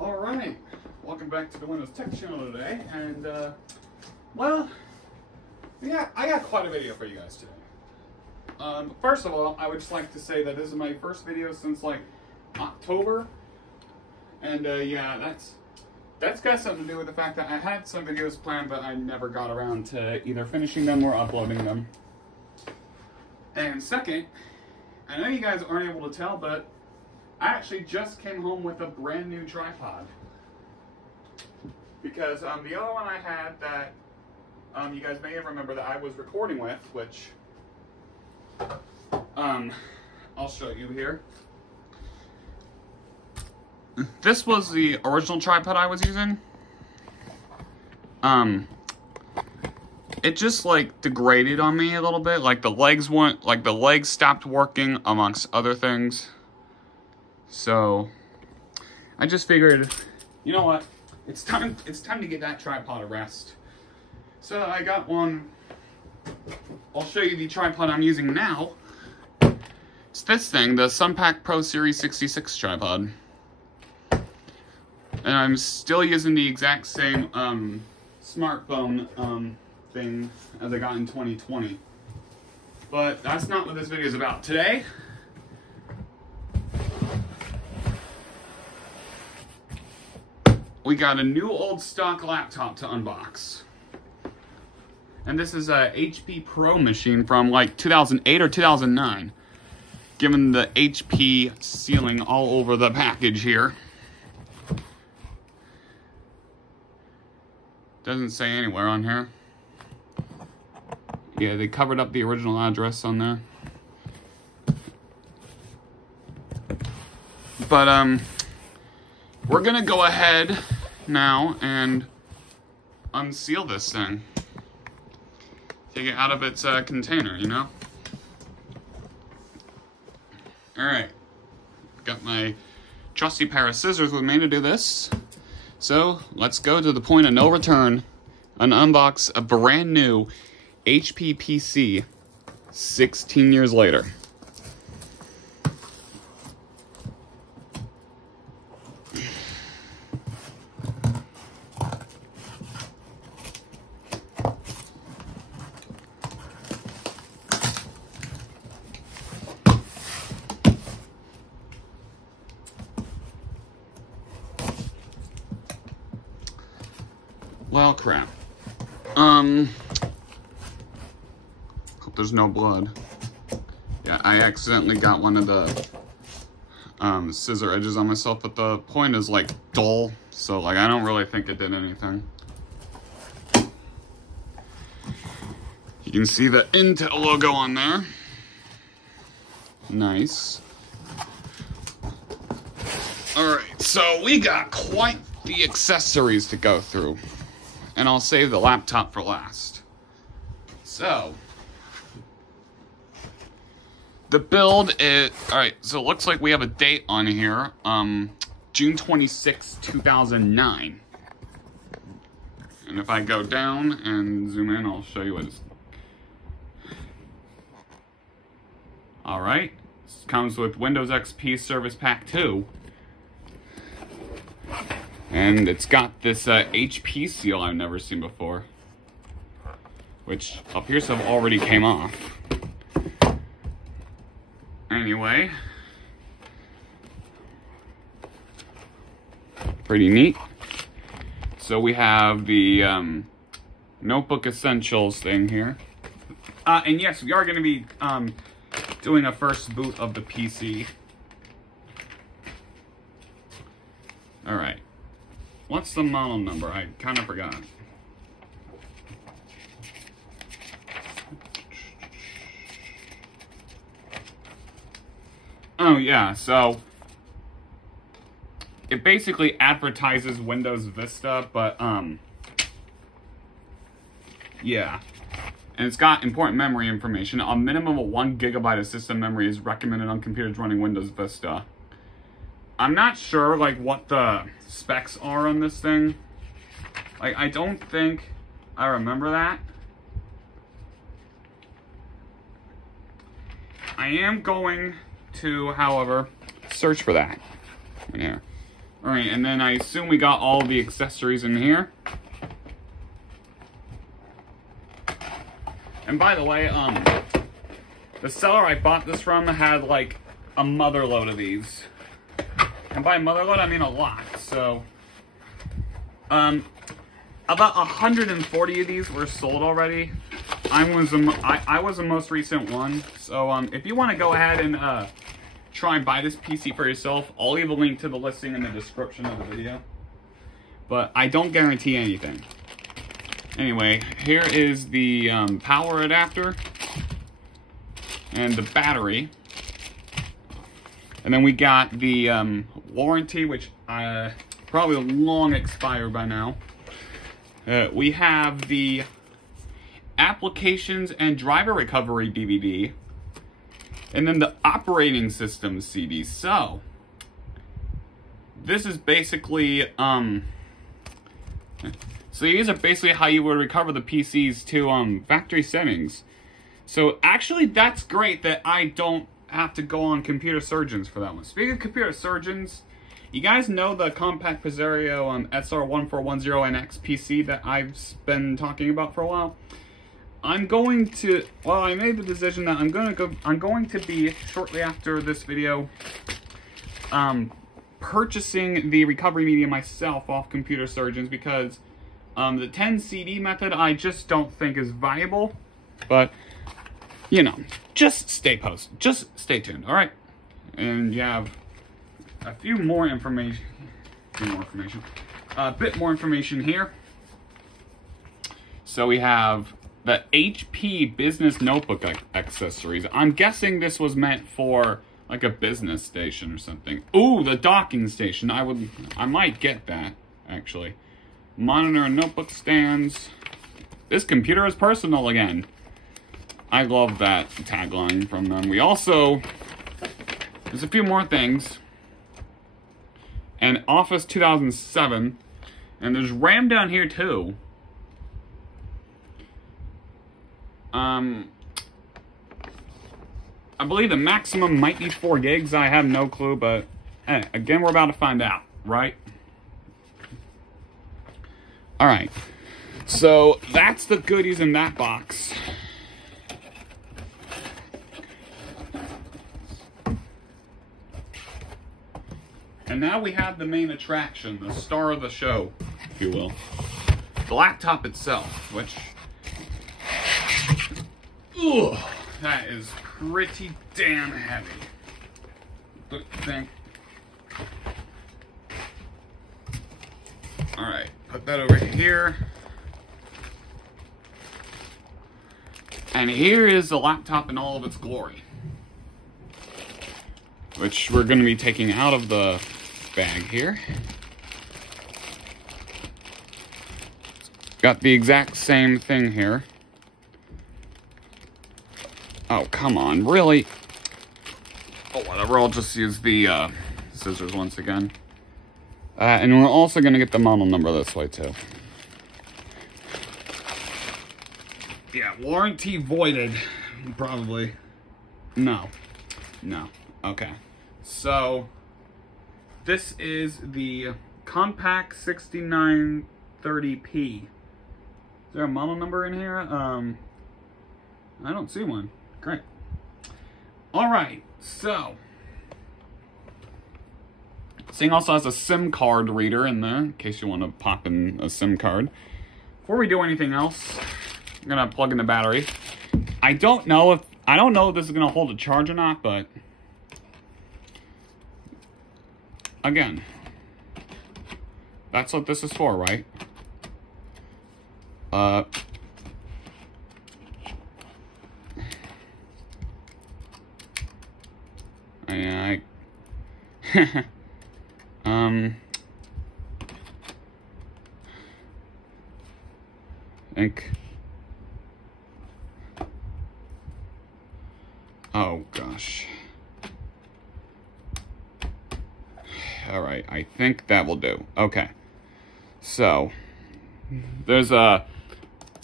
Alright, welcome back to the Windows Tech Channel today, and well, yeah, I got quite a video for you guys today. First of all, I would just like to say that this is my first video since like October, and yeah, that's got something to do with the fact that I had some videos planned, but I never got around to either finishing them or uploading them. And second, I know you guys aren't able to tell, but I actually just came home with a brand new tripod. Because the other one I had that you guys may remember that I was recording with, which I'll show you here. This was the original tripod I was using. It just like degraded on me a little bit. Like the legs stopped working, amongst other things. So I just figured, you know what? It's time to get that tripod a rest. So I got one. I'll show you the tripod I'm using now. It's this thing, the Sunpack Pro Series 66 tripod. And I'm still using the exact same smartphone thing as I got in 2020. But that's not what this video is about. Today, we got a new old stock laptop to unbox. And this is a HP Pro machine from like 2008 or 2009. Given the HP sealing all over the package here. Doesn't say anywhere on here. Yeah, they covered up the original address on there. But, we're gonna go ahead now and unseal this thing. Take it out of its container, you know? Alright. Got my trusty pair of scissors with me to do this. So, let's go to the point of no return and unbox a brand new HP PC 16 years later. Well, crap. Hope there's no blood. Yeah, I accidentally got one of the scissor edges on myself, but the point is like dull, so like I don't really think it did anything. You can see the Intel logo on there. Nice. Alright, so we got quite the accessories to go through. And I'll save the laptop for last. So, the build is, alright, so it looks like we have a date on here, June 26, 2009. And if I go down and zoom in, I'll show you what it's. Alright, this comes with Windows XP Service Pack 2. And it's got this HP seal I've never seen before, which appears to have already came off. Anyway, pretty neat. So we have the Notebook Essentials thing here. And yes, we are going to be doing a first boot of the PC. Alright. What's the model number? I kind of forgot. Oh yeah, so it basically advertises Windows Vista, but yeah. And it's got important memory information. A minimum of 1 GB of system memory is recommended on computers running Windows Vista. I'm not sure, like, what the specs are on this thing. Like, I don't think I remember that. I am going to, however, search for that in here. Alright, and then I assume we got all the accessories in here. And by the way, the seller I bought this from had like a mother load of these. And by mother load, I mean a lot. So, about 140 of these were sold already. I was the most recent one. So, if you want to go ahead and try and buy this PC for yourself, I'll leave a link to the listing in the description of the video. But I don't guarantee anything. Anyway, here is the power adapter and the battery. And then we got the warranty, which probably long expired by now. We have the applications and driver recovery DVD. And then the operating system CD. So, this is basically, so these are basically how you would recover the PCs to factory settings. So actually that's great that I don't have to go on Computer Surgeons for that one. Speaking of Computer Surgeons, you guys know the Compact Presario SR1410NX PC that I've been talking about for a while? I'm going to, well, I made the decision that I'm going to be, shortly after this video, purchasing the recovery media myself off Computer Surgeons because the 10 CD method I just don't think is viable, but you know, just stay tuned, all right? And you have a bit more information here. So we have the HP Business Notebook accessories. I'm guessing this was meant for like a business station or something. Ooh, the docking station. I might get that actually. Monitor and notebook stands. This computer is personal again. I love that tagline from them. We also, there's a few more things. And Office 2007. And there's RAM down here too. I believe the maximum might be 4 gigs. I have no clue, but again, we're about to find out, right? All right, so that's the goodies in that box. And now we have the main attraction, the star of the show, if you will. The laptop itself, which, ugh, that is pretty damn heavy. Good thing. All right, put that over here. And here is the laptop in all of its glory, which we're going to be taking out of the bag here. Got the exact same thing here. Oh, come on, really? Oh, whatever, I'll just use the scissors once again. And we're also going to get the model number this way, too. Yeah, warranty voided, probably. No. Okay. So, this is the Compact 6930p. Is there a model number in here? I don't see one. Great. Alright, so this thing also has a SIM card reader in there, in case you want to pop in a SIM card. Before we do anything else, I'm gonna plug in the battery. I don't know if this is gonna hold a charge or not, but again, that's what this is for, right? Think. Oh gosh. All right, I think that will do. Okay. So there's a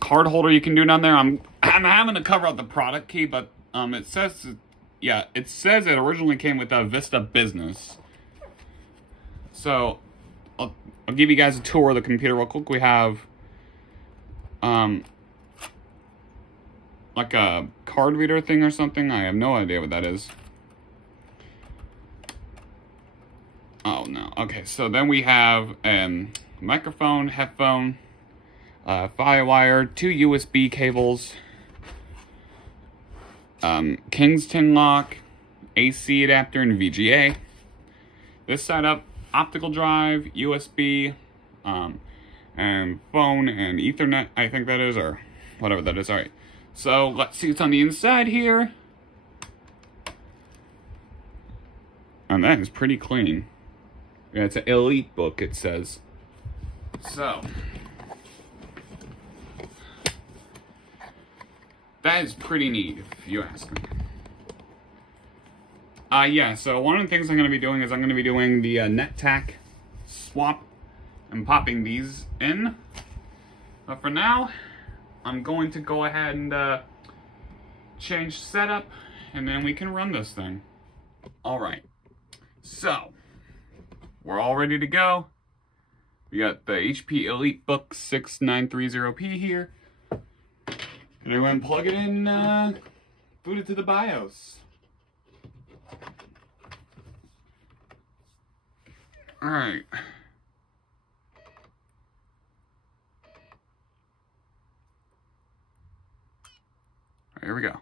card holder you can do down there. I'm having to cover up the product key, but it says, yeah, it says it originally came with a Vista Business. So I'll give you guys a tour of the computer real quick. We have like a card reader thing or something. I have no idea what that is. Oh no. Okay, so then we have microphone, headphone, Firewire, 2 USB cables, Kingston lock, AC adapter, and VGA. This setup, optical drive, USB, and phone and Ethernet, I think that is, or whatever that is. All right. So let's see what's on the inside here. And that is pretty clean. Yeah, it's an Elitebook, it says. So that is pretty neat, if you ask me. Yeah, so one of the things I'm going to be doing is I'm going to be doing the net tack swap and popping these in. But for now, I'm going to go ahead and change setup, and then we can run this thing. Alright, so we're all ready to go. We got the HP Elitebook 6930p here. And I went and plug it in, boot it to the BIOS. Alright. Here we go.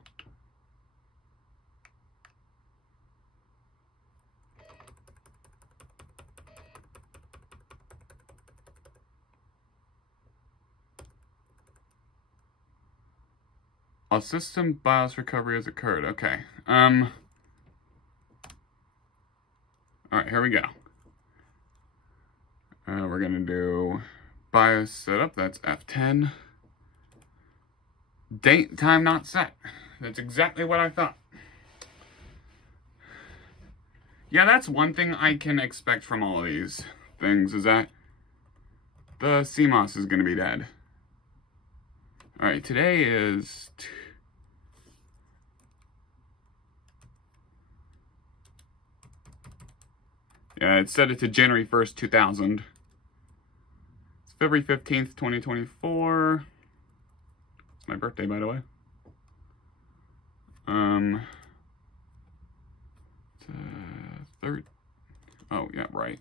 A system BIOS recovery has occurred. Okay. Alright, here we go. We're gonna do BIOS setup. That's F10. Date, time not set. That's exactly what I thought. Yeah, that's one thing I can expect from all of these things, is that the CMOS is going to be dead. Alright, today is... Yeah, it set it to January 1st, 2000. It's February 15th, 2024. It's my birthday, by the way. Oh, yeah, right.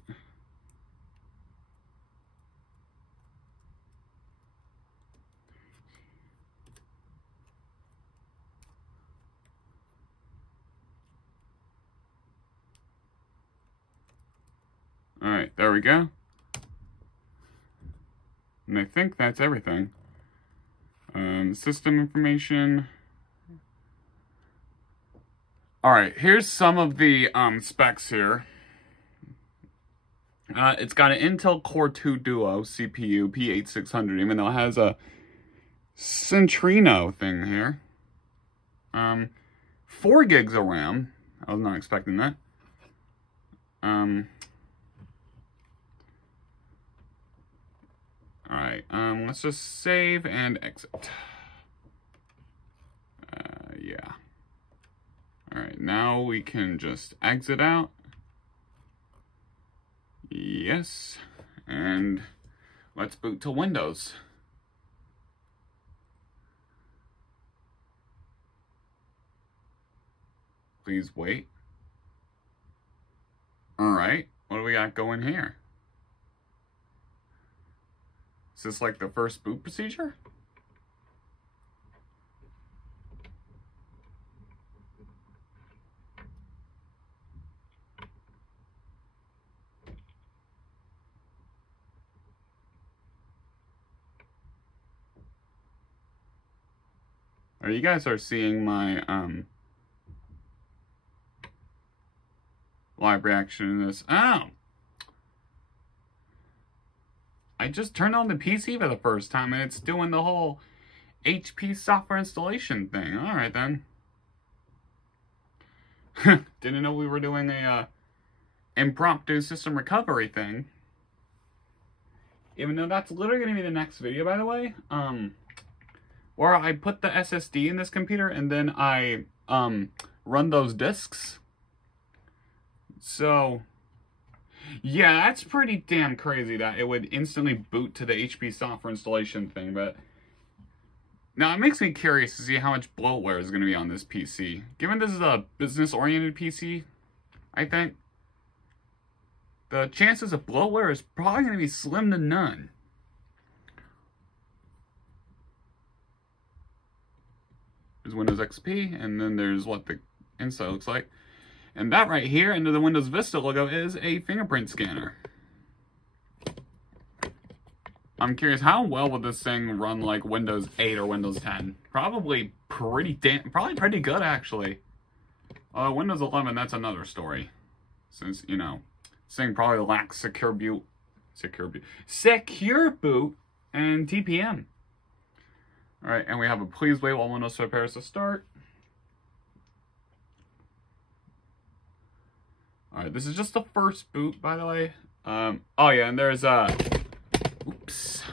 All right, there we go. And I think that's everything. System information. All right, here's some of the specs here. It's got an Intel Core 2 Duo CPU P8600, even though it has a Centrino thing here. 4 gigs of RAM. I was not expecting that. Alright, let's just save and exit. Yeah. Alright, now we can just exit out. Yes. And let's boot to Windows. Please wait. Alright, what do we got going here? Is this like the first boot procedure? Or you guys are seeing my live reaction in this. Oh! I just turned on the PC for the first time and it's doing the whole HP software installation thing. Alright then. Didn't know we were doing a impromptu system recovery thing. Even though that's literally going to be the next video, by the way. Where I put the SSD in this computer and then I run those disks. So, Yeah, that's pretty damn crazy that it would instantly boot to the HP software installation thing, but now it makes me curious to see how much bloatware is going to be on this PC. Given this is a business-oriented PC, I think the chances of bloatware is probably going to be slim to none. There's Windows XP, and then there's what the inside looks like. And that right here, under the Windows Vista logo, is a fingerprint scanner. I'm curious, how well would this thing run like Windows 8 or Windows 10? Probably pretty good, actually. Windows 11, that's another story. Since, you know, this thing probably lacks secure boot and TPM. Alright, and we have a please wait while Windows prepares to start. Alright, this is just the first boot, by the way. Oh yeah, and there's oops.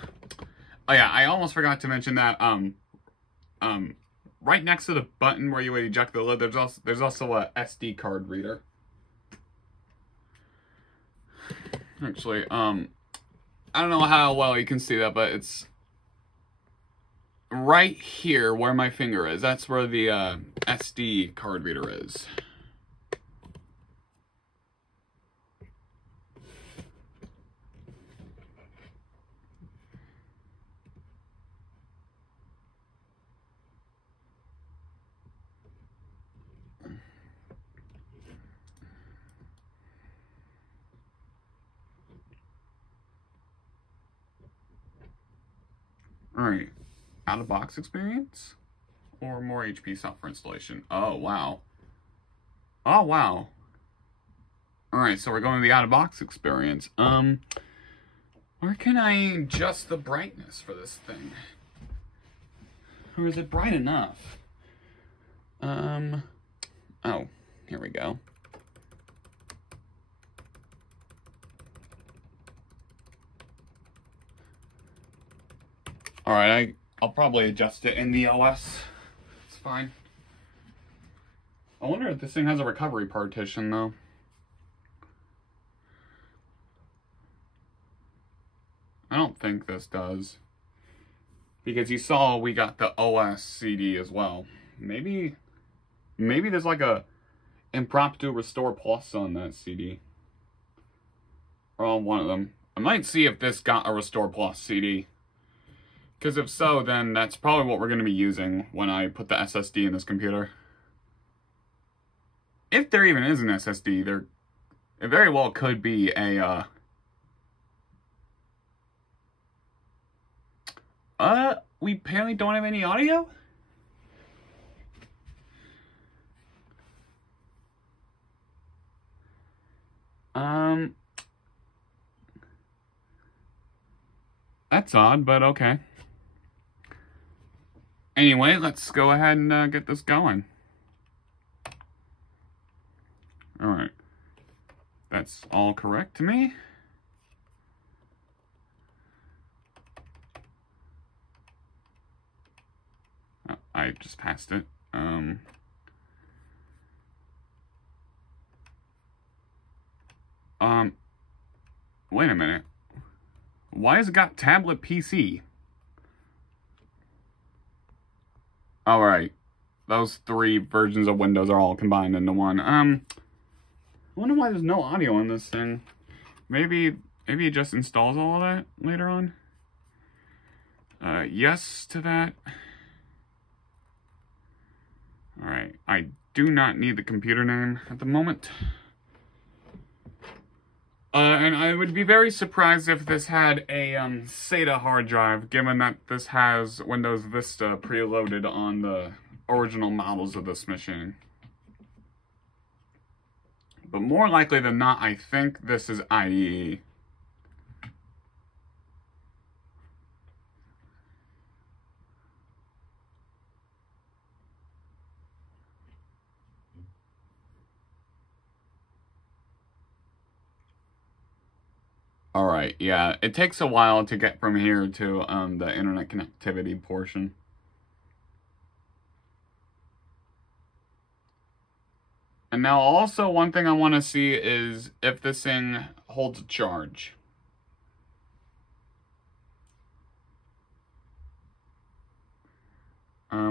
Oh yeah, I almost forgot to mention that right next to the button where you would eject the lid, there's also a SD card reader. Actually, I don't know how well you can see that, but it's right here where my finger is. That's where the SD card reader is. Alright, out-of-box experience? Or more HP software installation? Oh, wow. Oh, wow. Alright, so we're going to the out-of-box experience. Where can I adjust the brightness for this thing? Or is it bright enough? Oh, here we go. Alright, I'll probably adjust it in the OS. It's fine. I wonder if this thing has a recovery partition, though. I don't think this does. Because you saw we got the OS CD as well. Maybe there's like a impromptu Restore Plus on that CD. Or on one of them. I might see if this got a Restore Plus CD. Because if so, then that's probably what we're going to be using when I put the SSD in this computer. If there even is an SSD, it very well could be a, we apparently don't have any audio? That's odd, but okay. Anyway, let's go ahead and get this going. Alright. That's all correct to me. Oh, I just passed it. Wait a minute. Why has it got tablet PC? Alright. Those three versions of Windows are all combined into one. I wonder why there's no audio on this thing. Maybe it just installs all of that later on. Yes to that. Alright. I do not need the computer name at the moment. And I would be very surprised if this had a SATA hard drive, given that this has Windows Vista preloaded on the original models of this machine. But more likely than not, I think this is IDE. Alright, yeah, it takes a while to get from here to the internet connectivity portion. And now also one thing I want to see is if this thing holds a charge.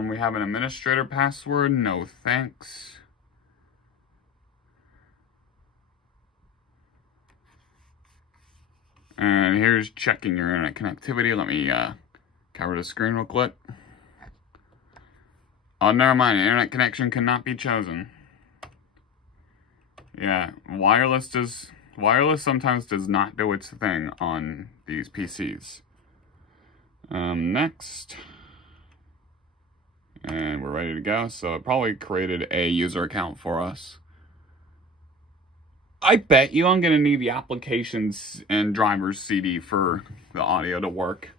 We have an administrator password. No thanks. And here's checking your internet connectivity. Let me cover the screen real quick. Oh, never mind. Internet connection cannot be chosen. Yeah, wireless sometimes does not do its thing on these PCs. Next. And we're ready to go. So it probably created a user account for us. I bet you I'm going to need the applications and drivers CD for the audio to work.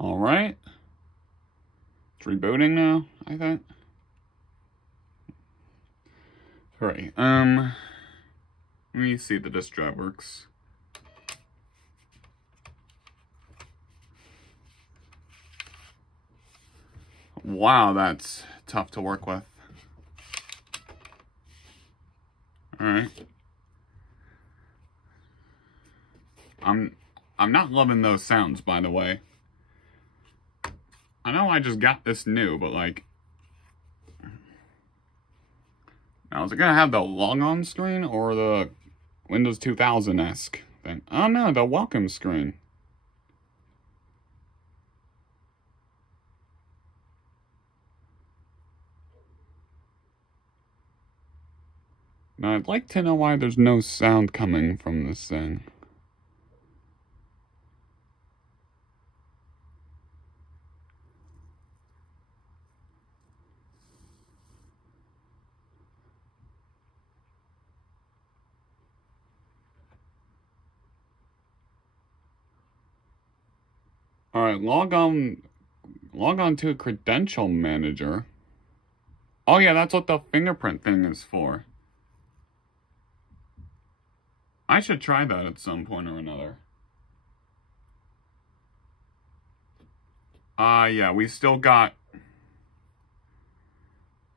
Alright. It's rebooting now, I think. Alright, let me see if the disk drive works. Wow, that's tough to work with. Alright. I'm not loving those sounds, by the way. I know I just got this new, but like... Now, is it gonna have the log-on screen or the Windows 2000-esque thing? Oh no, the welcome screen. Now, I'd like to know why there's no sound coming from this thing. Alright, log on to a credential manager. Oh yeah, that's what the fingerprint thing is for. I should try that at some point or another. Yeah, we still got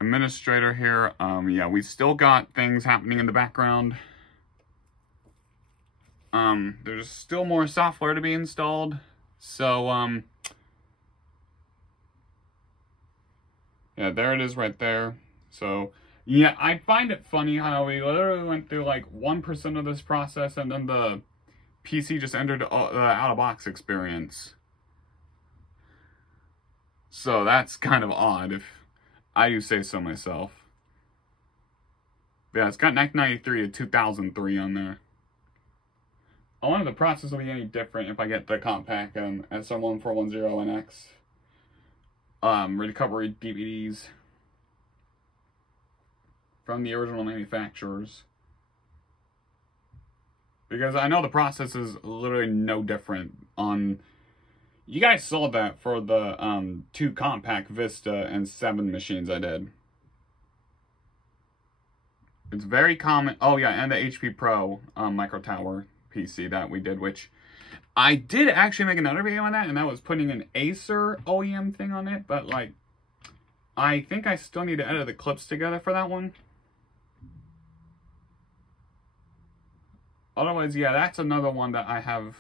administrator here. Yeah, we still got things happening in the background. There's still more software to be installed. So, yeah, there it is right there. So, yeah, I find it funny how we literally went through like 1% of this process and then the PC just entered the out-of-box experience. So that's kind of odd, if I do say so myself. Yeah, it's got 1993 to 2003 on there. I wonder if the process will be any different if I get the compact SR1410NX. Recovery DVDs from the original manufacturers. Because I know the process is literally no different on... You guys saw that for the 2 compact Vista and 7 machines I did. It's very common. Oh yeah, and the HP Pro Micro Tower PC that we did, which I did actually make another video on that, and that was putting an Acer OEM thing on it, but like, I think I still need to edit the clips together for that one. Otherwise, yeah, that's another one that I have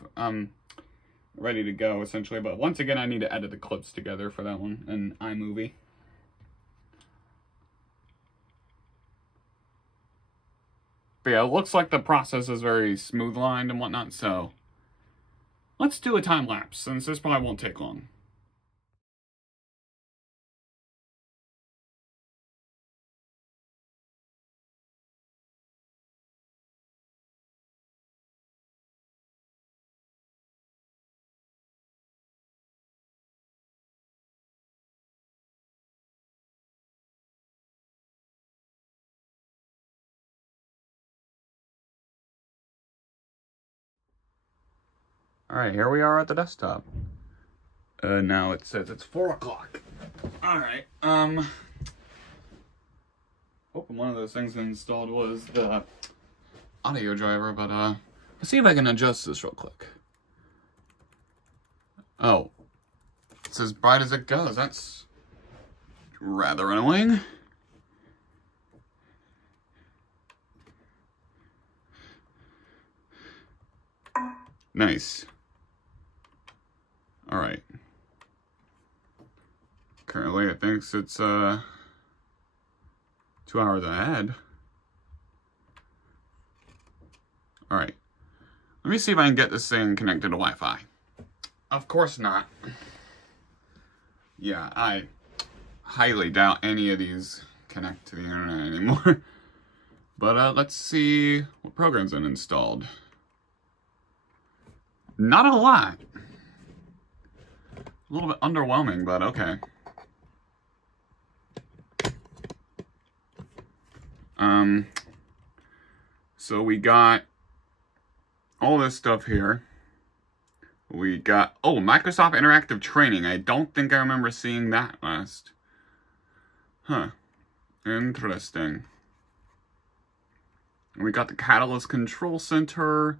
ready to go, essentially. But once again, I need to edit the clips together for that one in iMovie. But yeah, it looks like the process is very smooth-lined and whatnot, so let's do a time-lapse, since this probably won't take long. Alright, here we are at the desktop. Now it says it's 4 o'clock. Alright, hoping one of those things installed was the audio driver, but let's see if I can adjust this real quick. Oh, it's as bright as it goes. That's rather annoying. Nice. Alright. Currently, it thinks it's 2 hours ahead. Alright. Let me see if I can get this thing connected to Wi-Fi. Of course not. Yeah, I highly doubt any of these connect to the internet anymore. But let's see what programs been installed. Not a lot. A little bit underwhelming, but okay. So we got all this stuff here. We got, oh, Microsoft Interactive Training. I don't think I remember seeing that last. Huh. Interesting. We got the Catalyst Control Center,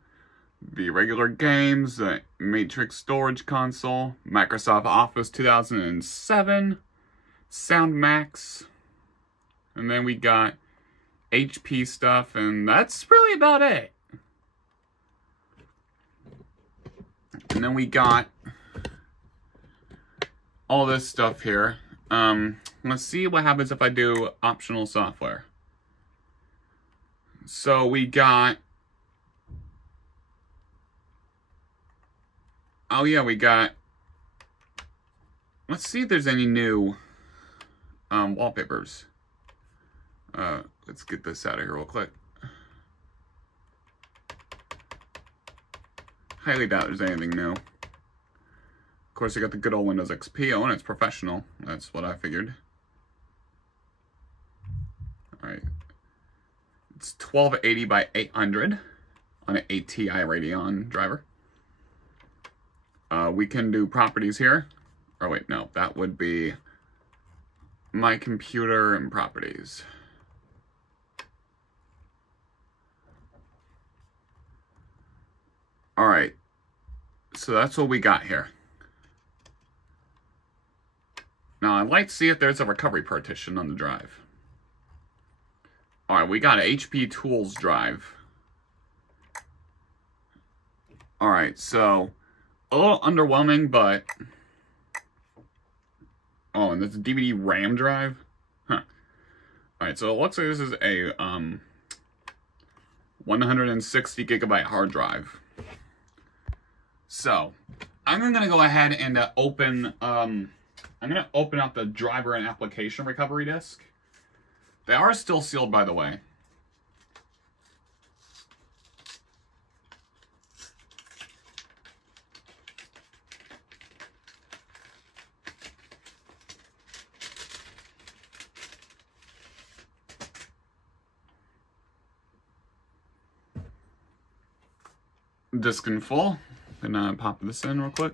the regular games, the Matrix Storage Console, Microsoft Office 2007, Sound Max, and then we got HP stuff, and that's really about it. And then we got all this stuff here. Let's see what happens if I do optional software. So we got, oh yeah, we got, let's see if there's any new wallpapers. Let's get this out of here real quick. Highly doubt there's anything new. Of course, you got the good old Windows XP. Oh, and it's professional. That's what I figured. Alright. It's 1280 by 800 on an ATI Radeon driver. We can do properties here. Oh wait, no, that would be my computer and properties. Alright, so that's what we got here. Now, I'd like to see if there's a recovery partition on the drive. Alright, we got an HP Tools drive. Alright, so a little underwhelming, but... Oh, and there's a DVD RAM drive? Huh. Alright, so it looks like this is a 160 gigabyte hard drive. So, I'm going to go ahead and open I'm going to open up the driver and application recovery disk. They are still sealed, by the way. Disk in full. Gonna pop this in real quick.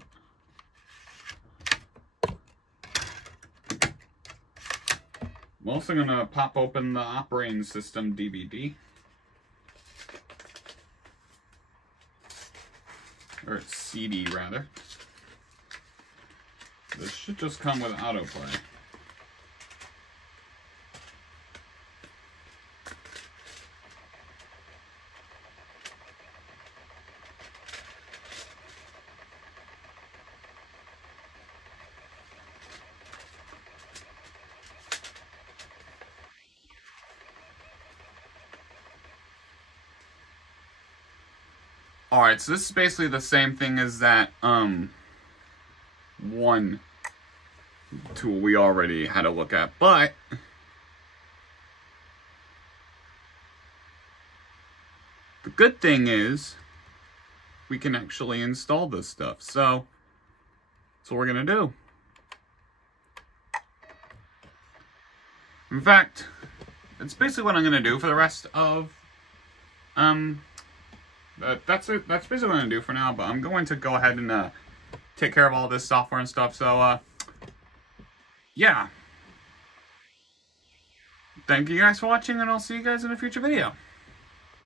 I'm also gonna pop open the operating system DVD. Or it's CD rather. This should just come with autoplay. Alright, so this is basically the same thing as that one tool we already had a look at, but the good thing is we can actually install this stuff. So that's what we're gonna do. In fact, that's basically what I'm gonna do for the rest of that's basically what I'm going to do for now, but I'm going to go ahead and take care of all this software and stuff, so, yeah. Thank you guys for watching, and I'll see you guys in a future video.